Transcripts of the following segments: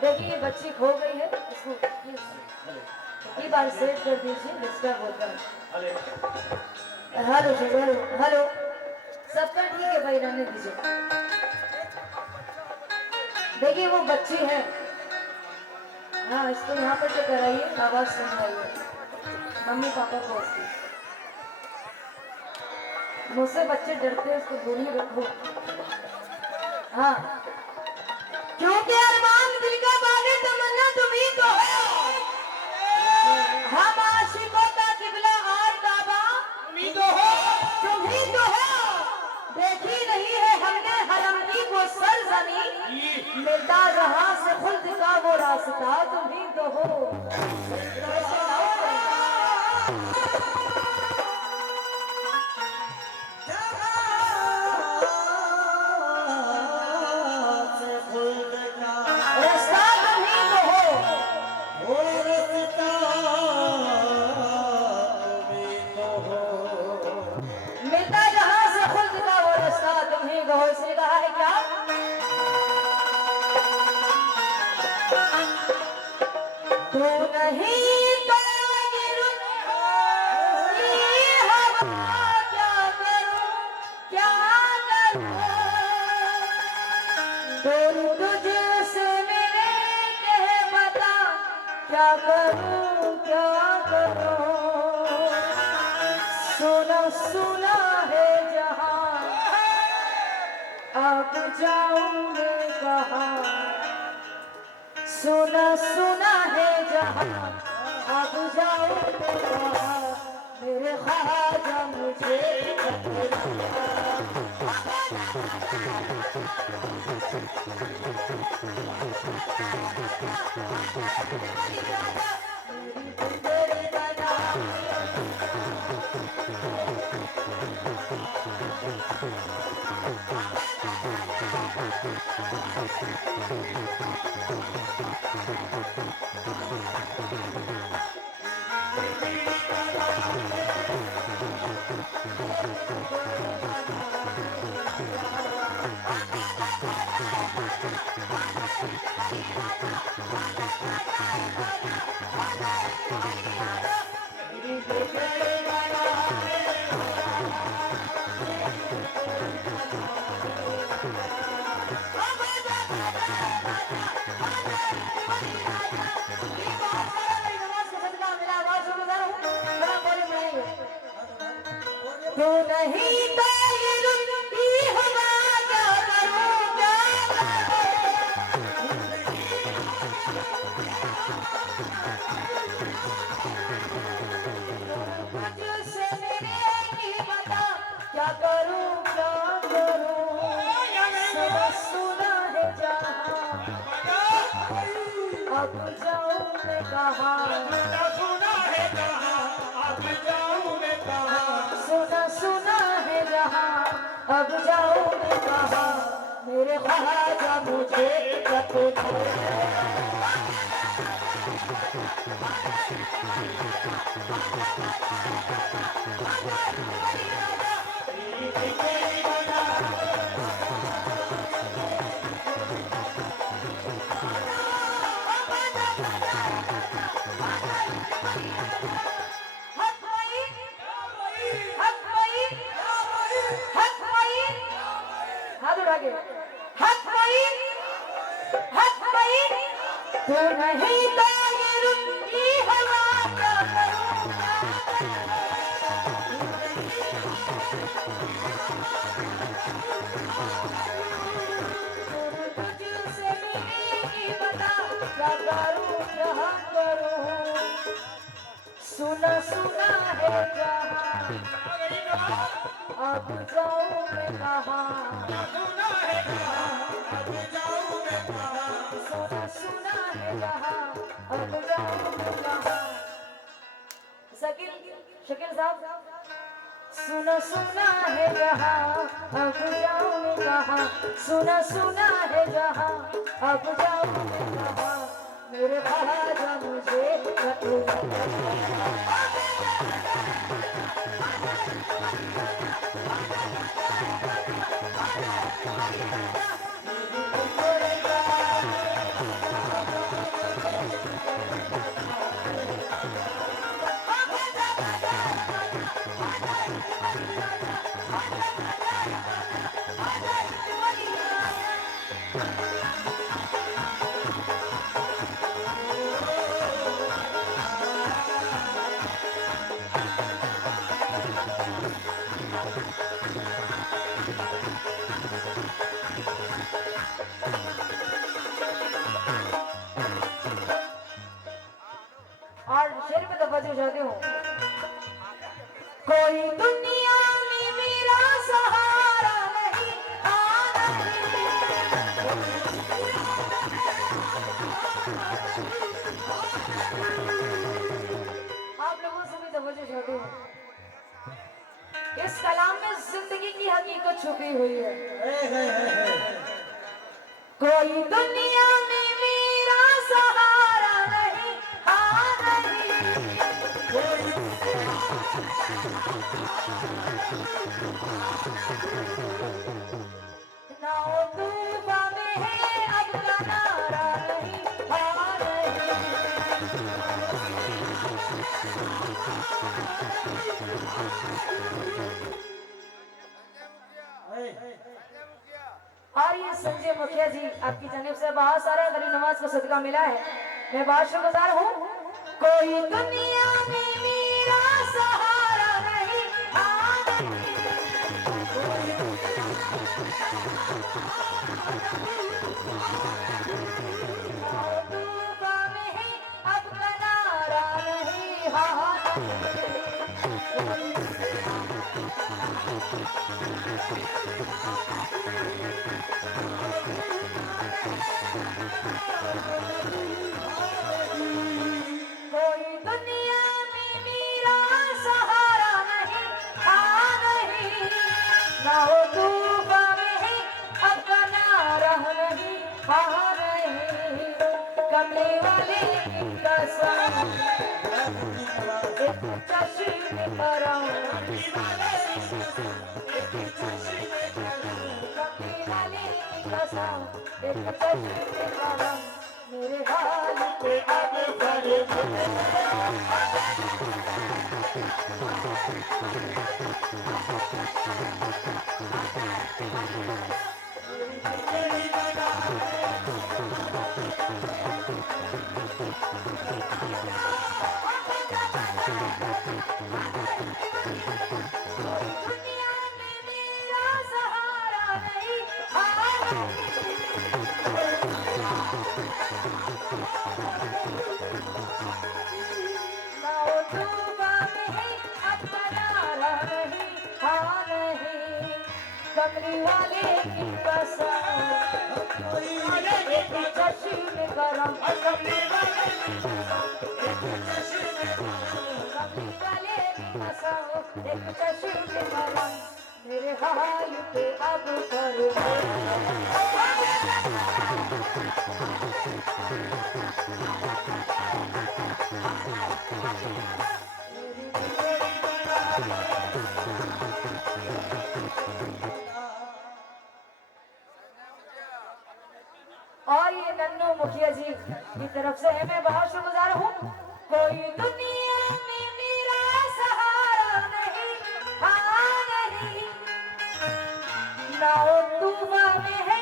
देखिए बच्ची खो गई है, इसको ये बार सेट कर दीजिए, डिस्टर्ब होता है। हेलो जी, हेलो हेलो, सबका ठीक है भाई, रहने दीजिए। देखिए वो बच्ची है, हाँ इसको यहाँ पर जो कराइए, आवाज सुन रही है, मम्मी पापा को उसकी। मुझसे बच्चे डरते हैं, उसको दूर ही रखो। हाँ क्योंकि अरमान दिल का बागे तमन्ना तुम्ही तो हो, हम आशिकों का किबला और काबा तुम्ही तो हो, तुम्ही तो हो। देखी नहीं है हमने हरम की वो सरजमी, मिलता जहां से खुल्द का वो रास्ता तुम्ही तो हो। क्या करूं क्या करूं, सुना सुना है जहां, अब जाऊंगे कहां। सुना सुना है जहां, अब जाऊंगे कहां। मेरे ख्वाजा मुझे तो नहीं तो ये रुकी हवा, क्या करूं क्या मुझसे मिलेगी बता, क्या करूं क्या करूं। सुना सुना है जहां, अब जाऊं मैं कहां। सुना है जहां, अब जाऊं मैं कहां। सुना सुना है जहां, अब जाऊं मैं कहां। मेरे ख्वाजा मुझे तो नहीं तो ये रुकी हवा, क्या करूं तुझसे मिलेगी बता, क्या करूं क्या करूं। सुना सुना है जहां, अब जाऊं मैं कहां। सुना है जहां, अब जाऊं मैं कहां। सुना सुना है जहां, अब जाऊं मैं कहां। शकील शकील साहब सुना सुना है जहाँ अब जाऊँ मैं कहाँ, सुना सुना है जहाँ अब जाऊँ मैं कहाँ, मेरे ख्वाजा मुझे और शेर पे तवज्जो चाहती हूँ। कोई दुनिया में मेरा सहारा नहीं, आप लोगों से भी तवज्जो चाहती हूँ। इस कलाम में जिंदगी की हकीकत छुपी हुई है। कोई दुनिया में मेरा सहारा नहीं, हाँ नहीं, ना वो तूफान में है अब किनारा नहीं, हाँ नहीं। और ये संजय मुखिया जी आपकी जानिब से बहुत सारा गरीब नवाज को सदका मिला है, मैं बहुत शुक्रगुजार हूँ। कोई दुनिया में मेरा सहारा नहीं, हाँ नहीं, तूफान में है अब किनारा नहीं, हाँ कोई दुनिया में मेरा सहारा नहीं, हाँ नहीं, ना हो तूफान में है अब किनारा नहीं, हाँ नहीं, कमले वाले की कसम एक चश्म करम, कमले वाले की कसम एक चश्म करम, मेरे हाल पे अब दुनिया में मेरा सहारा नहीं, हाँ ना वो तूफान में है अब किनारा नहीं, हाँ नहीं, कमली वाले की कसम एक चश्म करम, कमली वाले की कसम एक चश्म करम, मेरे हाल पे अब और ये नन्नू मुखिया जी की तरफ से है, मैं बहुत शुक्रगुजार हूँ। कोई दुनिया में मेरा सहारा नहीं, हाँ नहीं, ना वो तूफान में है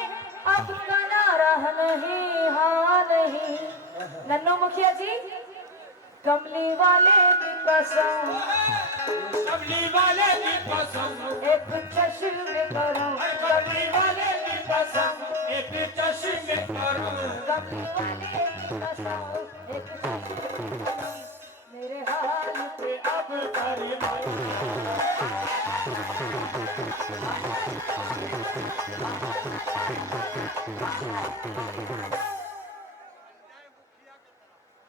अब किनारा नहीं, हाँ नहीं, नन्नू मुखिया जी कमली वाले की कसम, कमली वाले की कसम, एक चश्म करम, कमली वाले की कसम, एक चश्म करम, कमली वाले की कसम एक चश्म करम, मेरे हाल पे अब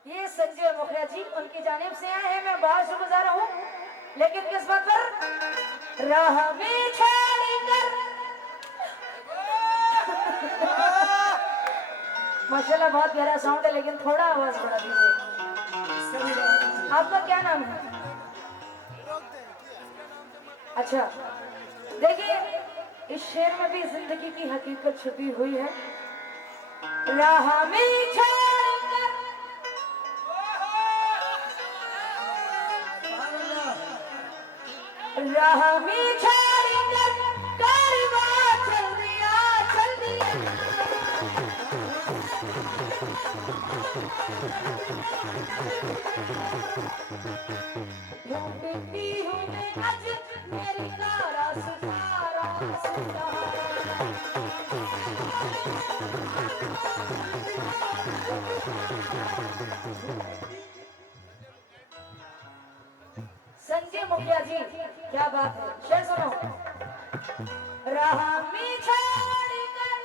ये संजय मुखिया जी उनकी जानिब से आए हैं, मैं बहुत शुक्रगुजार हूँ। लेकिन किस्मत पर राह में छाड़ी कर माशाल्लाह बहुत प्यारा साउंड है, लेकिन थोड़ा आवाज बढ़ा दीजिए। आपका क्या नाम है? अच्छा, देखिए इस शेर में भी जिंदगी की हकीकत छुपी हुई है। राह में छोड़कर राह में छोड़कर कारवां चल दिया चल दिया। ढूंढती हूँ मैं आज मेरी रास्ता रास्ता। संजय मुखिया जी, क्या बात है, शेर सुनो। राह में छोड़कर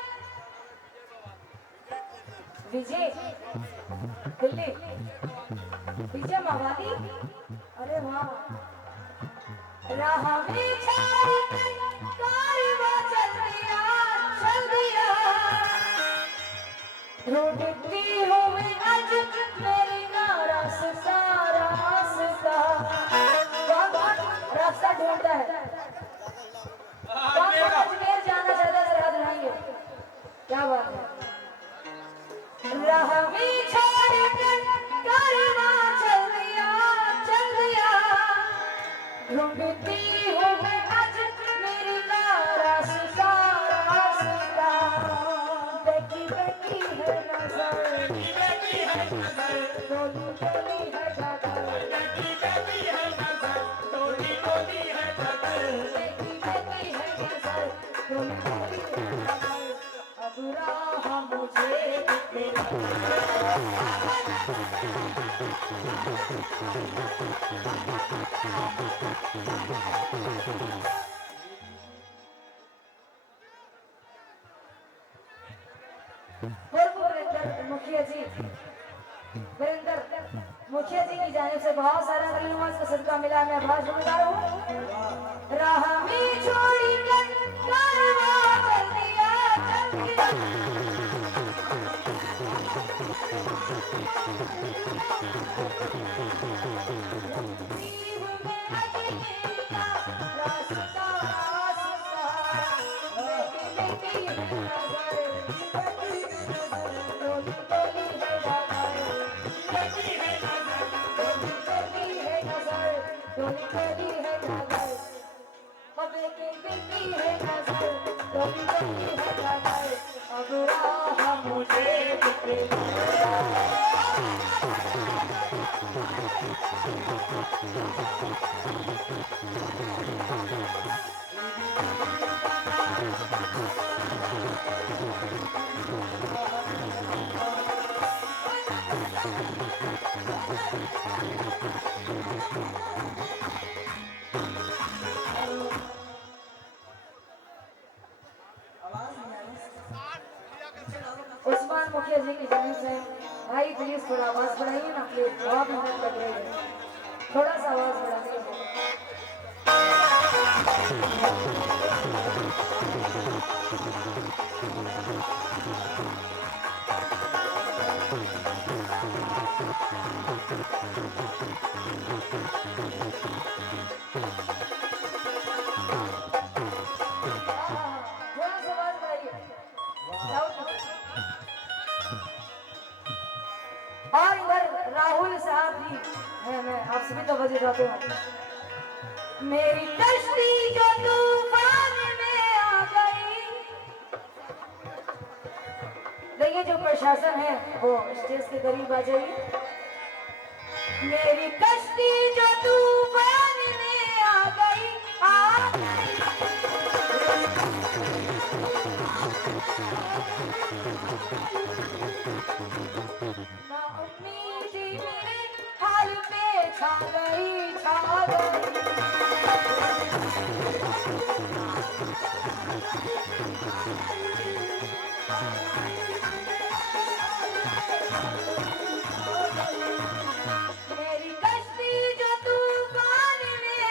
विजय दिल्ली विजय मवाली, अरे वाह। राह में छोड़कर कारवां चल दिया ढूंढती हूँ मैं आज मेरी रास्ता रास्ता। रास्ता ढूंढता है, अजमेर जाना चाहता है, रात नहीं है, क्या बात है। राह में छोड़कर कारवां चल दिया ढूंढती हूँ मैं आज मेरी रास्ता रास्ता। देखी देखी है नजर डोली डोली है डगर। देखी देखी है नजर डोली डोली है डगर। अब राह मुझे मुखिया जी, वीरेंद्र मुखिया जी की जानिब से बहुत सारा नमाज का सदका मिला। मैं आभार गुजार हूँ। राह में छोड़ी कर कारवां चल दिया रास्ता अब राह मुझे उस्मान मुखिया जी की जानिब से भाई प्लीज थोड़ा आवाज बढ़ाइए ना प्लीज, बहुत मेहनत लग रही है, थोड़ा सा आवाज बढ़ाइए। थोड़ा सा आवाज बढ़ाइए। और इधर राहुल साहब जी है, मैं आप सभी तो बजे जाते हूँ। मेरी कश्ती जो तूफान में आ गई। देखिए जो प्रशासन है वो स्टेज के करीब आ जाइए। मेरी कश्ती जो तूफान में आ गई ना उम्मीदी मेरे हाल पे छा गई छा गई। मेरी कश्ती जो तूफान में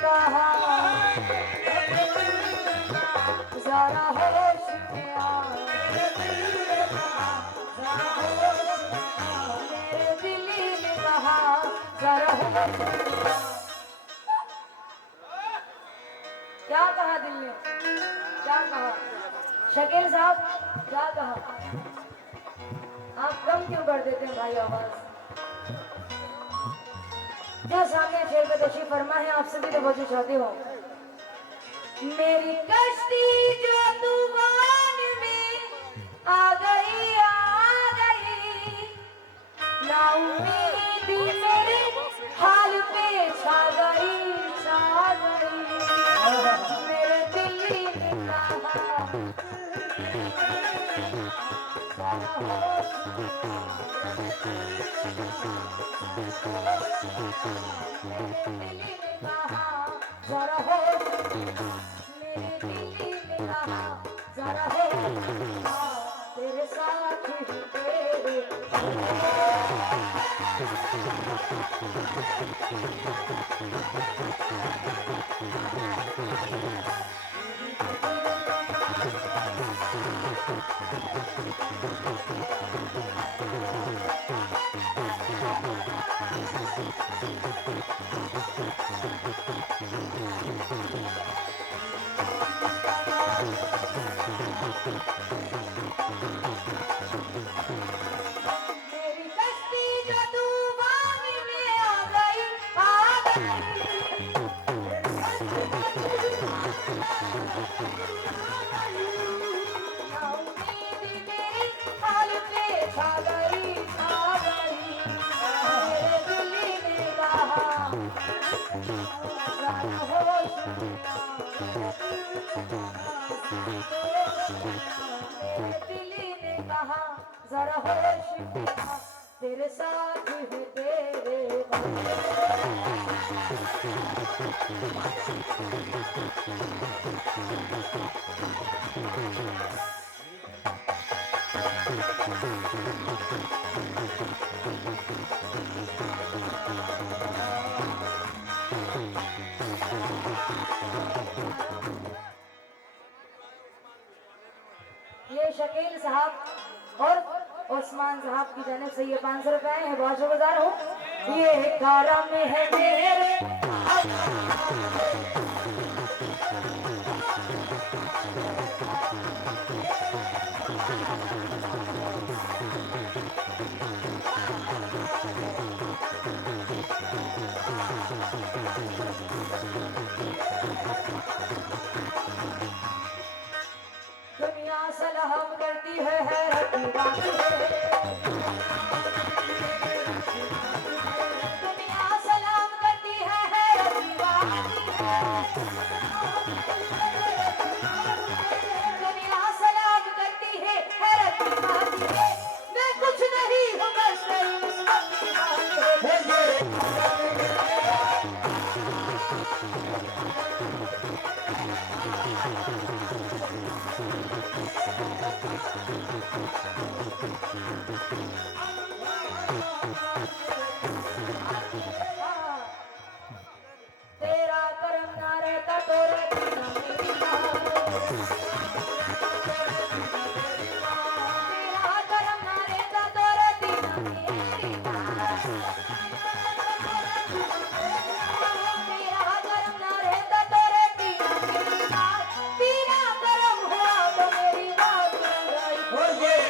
कहा जरा होश में आ, मेरे दिल ने कहा जरा होश में आ। क्या कहा दिल ने, क्या कहा शकील साहब, क्या कहा? आप कम क्यों कर देते हैं भाई आवाज? जो सामने शेर पे तशरीफ फरमा है, आपसे भी तवज्जो चाहती हूँ। मेरी कश्ती जो तूफान में आ गई, ना उम्मीदी मेरे हाल पे छा गई, मेरे दिल ने कहा जरा होश, मेरे दिल ने कहा जरा होश, तेरे साथ ही तेरे मेरी कश्ती जो तूफान में आ गई, ना उम्मीद मेरी हाल पे छा गई, मेरे दिल ने कहा जरा होश में आ, मेरे दिल ने कहा जरा होश में आ, तेरे साथ है तेरे ये शकील साहब और उस्मान साहब की जानिब से ये 500 रुपए हैं, बहुत शुक्रगुजार हूँ। ये करम है मेरे दुनिया सलाम करती है हैरत की बात है, दुनिया सलाम करती है हैरत की बात है, दुनिया सलाम करती है हैरत की बात है, मैं कुछ नहीं हूँ बस इस वक्त की बात है। तेरा करम ना रहता तो रहती ना मेरी जान, तेरा करम ना रहता तो रहती ना मेरी जान, तेरा करम ना रहता तो रहती ना मेरी जान, तेरा करम हुआ तो मेरी बात हो गई।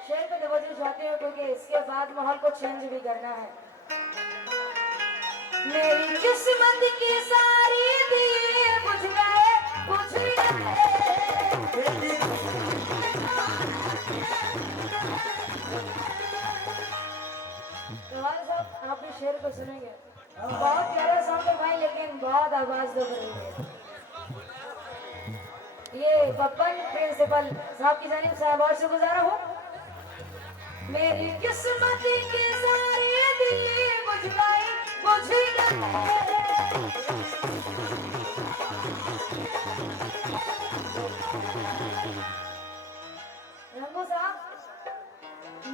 शेर पे तवज्जो चाहती हूँ क्योंकि इसके बाद माहौल को चेंज भी करना है। मेरी किस्मत की सारी दिए बुझ गए, बुझ गए। तो भाई साहब आप भी शेर को सुनेंगे, बहुत प्यारा सॉन्ग है भाई, लेकिन बहुत आवाज दब रही है। ये बब्बन प्रिंसिपल साहब की जानिब से बहुत शुक्रगुजार हूँ। मेरी किस्मत के सारे दिए बुझ गए, बुझ गए। रंगू साहब,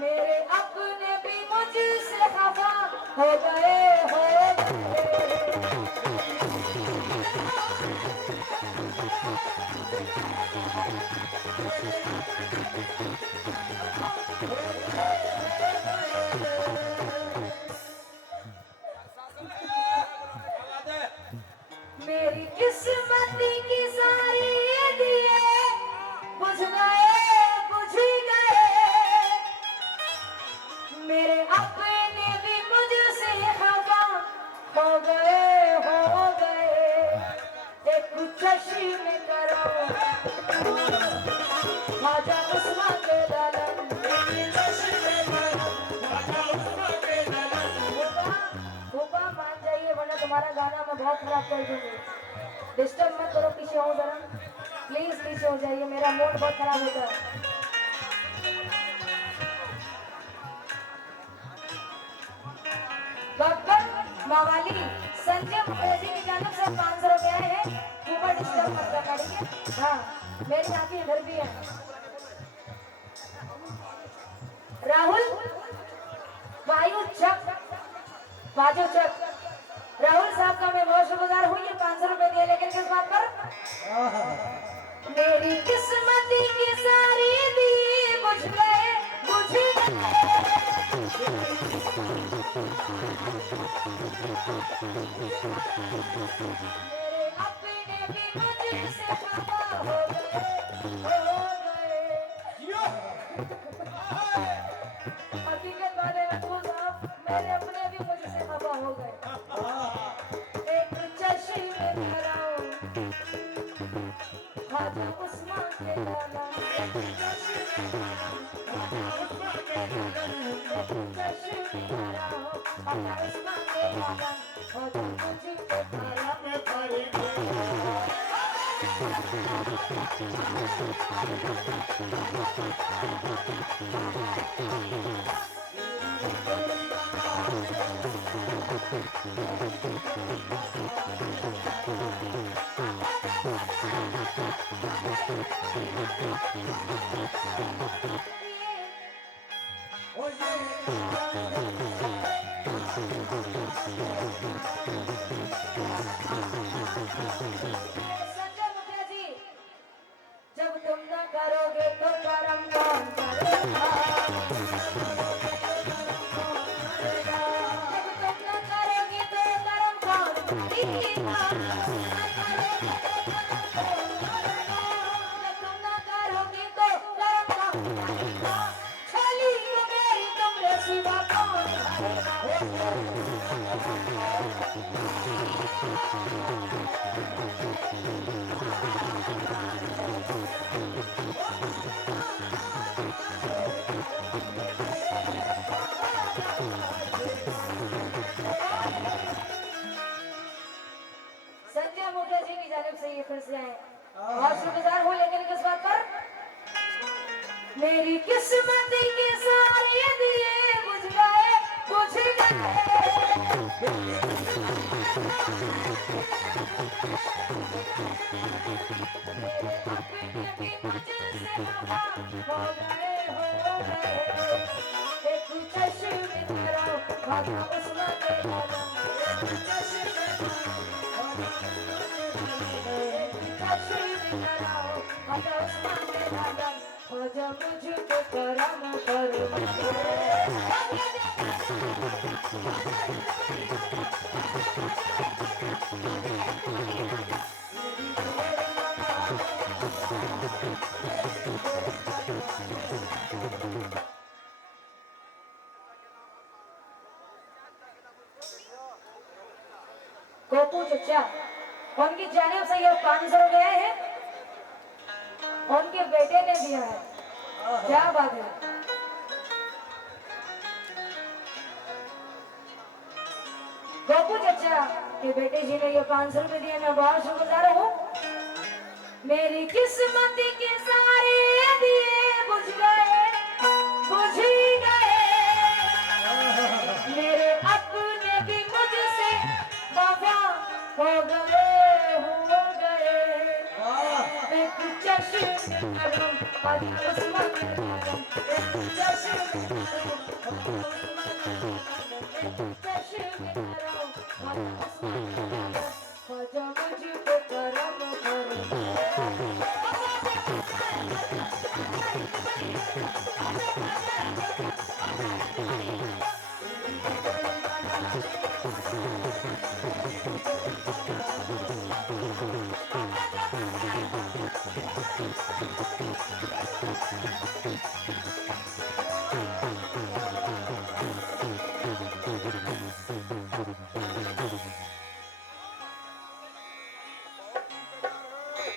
मेरे अपने भी मुझसे खफा हो गए हो मेरी किस्मत की सारी दिए बुझ गए मेरे अपने भी मुझसे खफा हो गए एक चश्मे करो खाजा उस्मान के दालन फूफा मान जाइए वरना तुम्हारा गाना मैं बहुत खराब कर दूंगी। डिस्टर्ब मत करो, पीछे हो जरा प्लीज, पीछे हो जाइए, मेरा मूड बहुत खराब होता है। गब्बर मवाली संजय मुखर्जी की जानब से 500 रुपए आए हैं। ऊपर डिस्टर्ब मत करना, ठीक है? हाँ, मेरे साथी इधर भी है। राहुल बाजू चक राहुल साहब का मैं बहुत शुक्रगुजार हूँ, ये 500 रुपए दिए, लेकिन किस बात पर? मेरी किस्मत की सारी दिए बुझ गए मेरे अपने भी मुझसे खफा हो गए। हकीकत बात है रंगू साहब, मेरे अपने भी मुझसे खफा हो गए। एक चश्मे कराओ खाजा उस्मान के दाना संजय मुखर्जी, जब तुम न करोगे तो करम कौन करेगा? जब तुम न करोगे तो करम कौन करेगा? जब तुम न करोगे तो करम कौन करेगा? छली को मेरी तुमरे सिवा कौन करेगा? संजय मुखर्जी की जानिब से ये फिर से आए, बहुत शुक्रगुजार हूँ, लेकिन किस बात पर? मेरी किस्मत के सारे दिए बुझ गए अपने भी मुझसे खफा हो गए एक चश्मे कराओ खाजा उस्मान के दाना खाजा मुझको करम कर गोपू चचा, उनकी जानिब से ये 500 रुपए हैं, उनके बेटे ने दिया है। क्या बात है? गोपू चचा के बेटे जी ने ये 500 रुपए दिए, मैं बहुत शुक्रगुजार हूँ। मेरी किस्मत के सारे दिए बुझ गए मेरे अपने भी मुझसे खफा हमारी उस्मत, एक चश्म